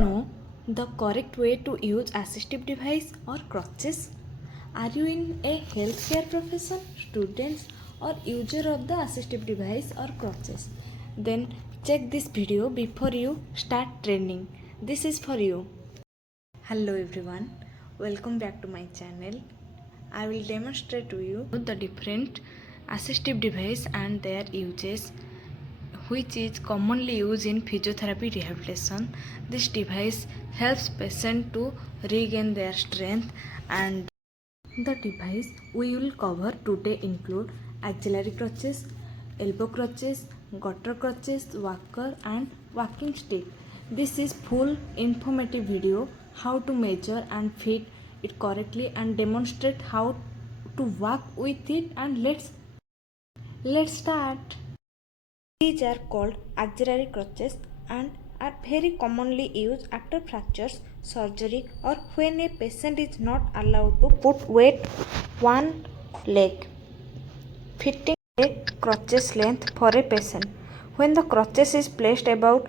know the correct way to use assistive device or crutches? Are you in a healthcare profession, students or user of the assistive device or crutches? Then check this video before you start training. This is for you. Hello everyone, welcome back to my channel. I will demonstrate to you the different assistive device and their uses, which is commonly used in physiotherapy rehabilitation. This device helps patient to regain their strength, and the device we will cover today include axillary crutches, elbow crutches, gutter crutches, walker and walking stick. This is full informative video how to measure and fit it correctly and demonstrate how to walk with it, and let's start. These are called axillary crutches and are very commonly used after fractures, surgery or when a patient is not allowed to put weight one leg. Fitting a crutches length for a patient. When the crutches is placed about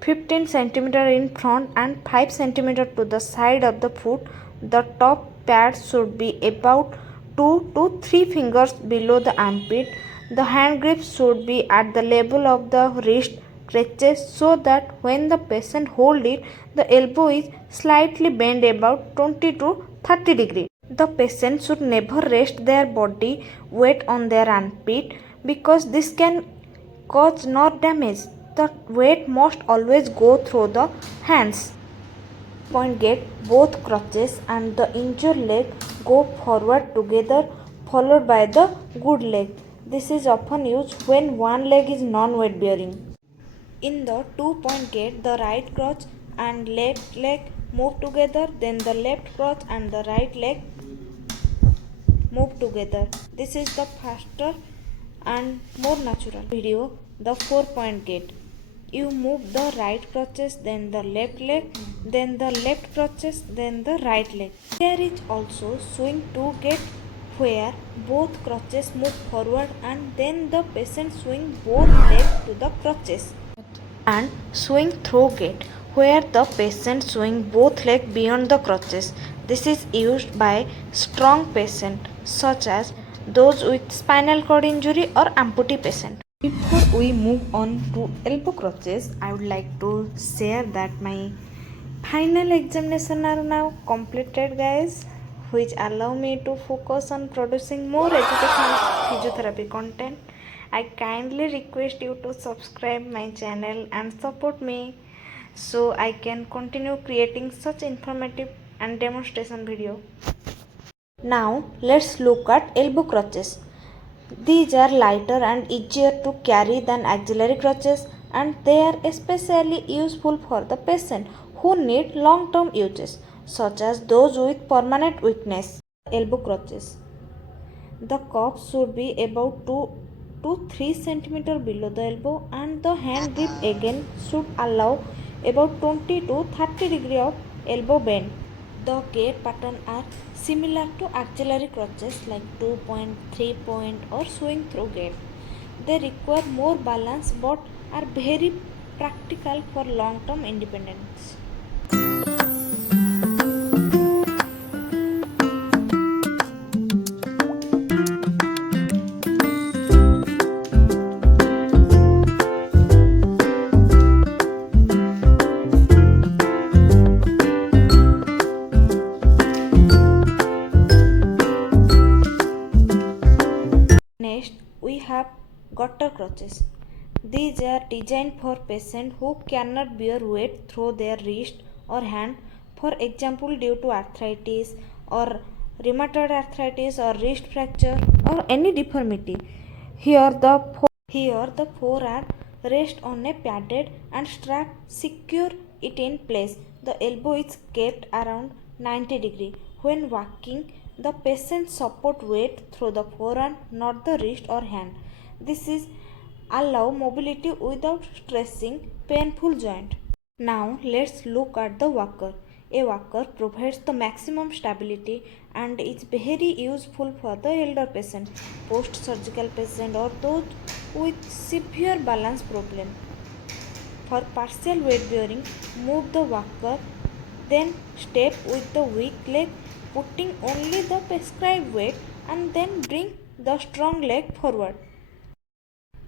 15 cm in front and 5 cm to the side of the foot, the top pad should be about 2 to 3 fingers below the armpit. The hand grip should be at the level of the wrist crutches so that when the patient holds it, the elbow is slightly bent about 20 to 30 degrees. The patient should never rest their body weight on their armpit because this can cause nerve damage. The weight must always go through the hands. Point get both crutches and the injured leg go forward together, followed by the good leg. This is often used when one leg is non-weight bearing. In the 2-point gait, the right crutch and left leg move together, then the left crutch and the right leg move together. This is the faster and more natural video. The 4-point gait. You move the right crutches, then the left leg, then the left crutches, then the right leg. There is also swing 2 gait where both crutches move forward and then the patient swing both legs to the crutches. And swing through gait where the patient swing both legs beyond the crutches. This is used by strong patients such as those with spinal cord injury or amputee patient. Before we move on to elbow crutches, I would like to share that my final examination are now completed, guys, which allow me to focus on producing more educational physiotherapy content. I kindly request you to subscribe my channel and support me so I can continue creating such informative and demonstration video. Now let's look at elbow crutches. These are lighter and easier to carry than axillary crutches, and they are especially useful for the patient who need long-term uses, such as those with permanent weakness. Elbow crutches. The cup should be about 2 to 3 cm below the elbow, and the hand grip again should allow about 20 to 30 degree of elbow bend. The gait pattern are similar to axillary crutches like 2-point, 3-point or swing through gait. They require more balance but are very practical for long-term independence. Next, we have gutter crutches. These are designed for patients who cannot bear weight through their wrist or hand, for example due to arthritis or rheumatoid arthritis or wrist fracture or any deformity. Here the forearm rests on a padded and strap secure it in place. The elbow is kept around 90 degree. When walking, the patient support weight through the forearm, not the wrist or hand. This is allow mobility without stressing painful joint. Now let's look at the walker. A walker provides the maximum stability and is very useful for the elder patient, post-surgical patient or those with severe balance problem. For partial weight bearing, move the walker, then step with the weak leg, putting only the prescribed weight, and then bring the strong leg forward.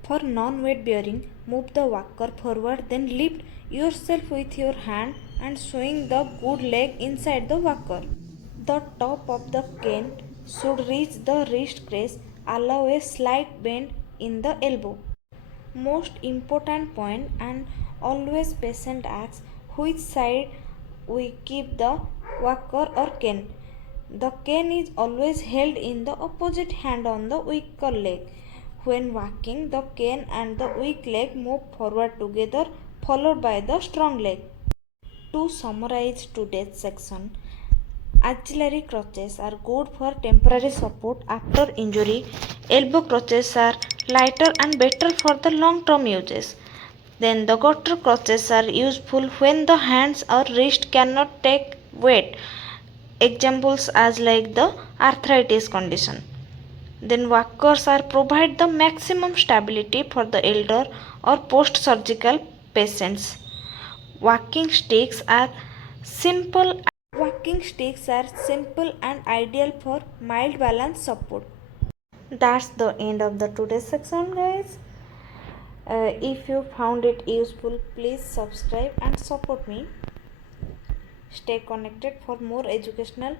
For non-weight bearing, move the walker forward, then lift yourself with your hand and swing the good leg inside the walker. The top of the cane should reach the wrist crease, allow a slight bend in the elbow. Most important point, and always patient asks which side we keep the walker or cane. The cane is always held in the opposite hand on the weaker leg. When walking, the cane and the weak leg move forward together, followed by the strong leg. To summarize today's section, axillary crutches are good for temporary support after injury. Elbow crutches are lighter and better for the long-term uses. Then the gutter crutches are useful when the hands or wrist cannot take weight. Examples as like the arthritis condition. Then walkers are provide the maximum stability for the elder or post-surgical patients. Walking sticks are simple. Walking sticks are simple and ideal for mild balance support. That's the end of the today's section, guys. If you found it useful, please subscribe and support me. Stay connected for more educational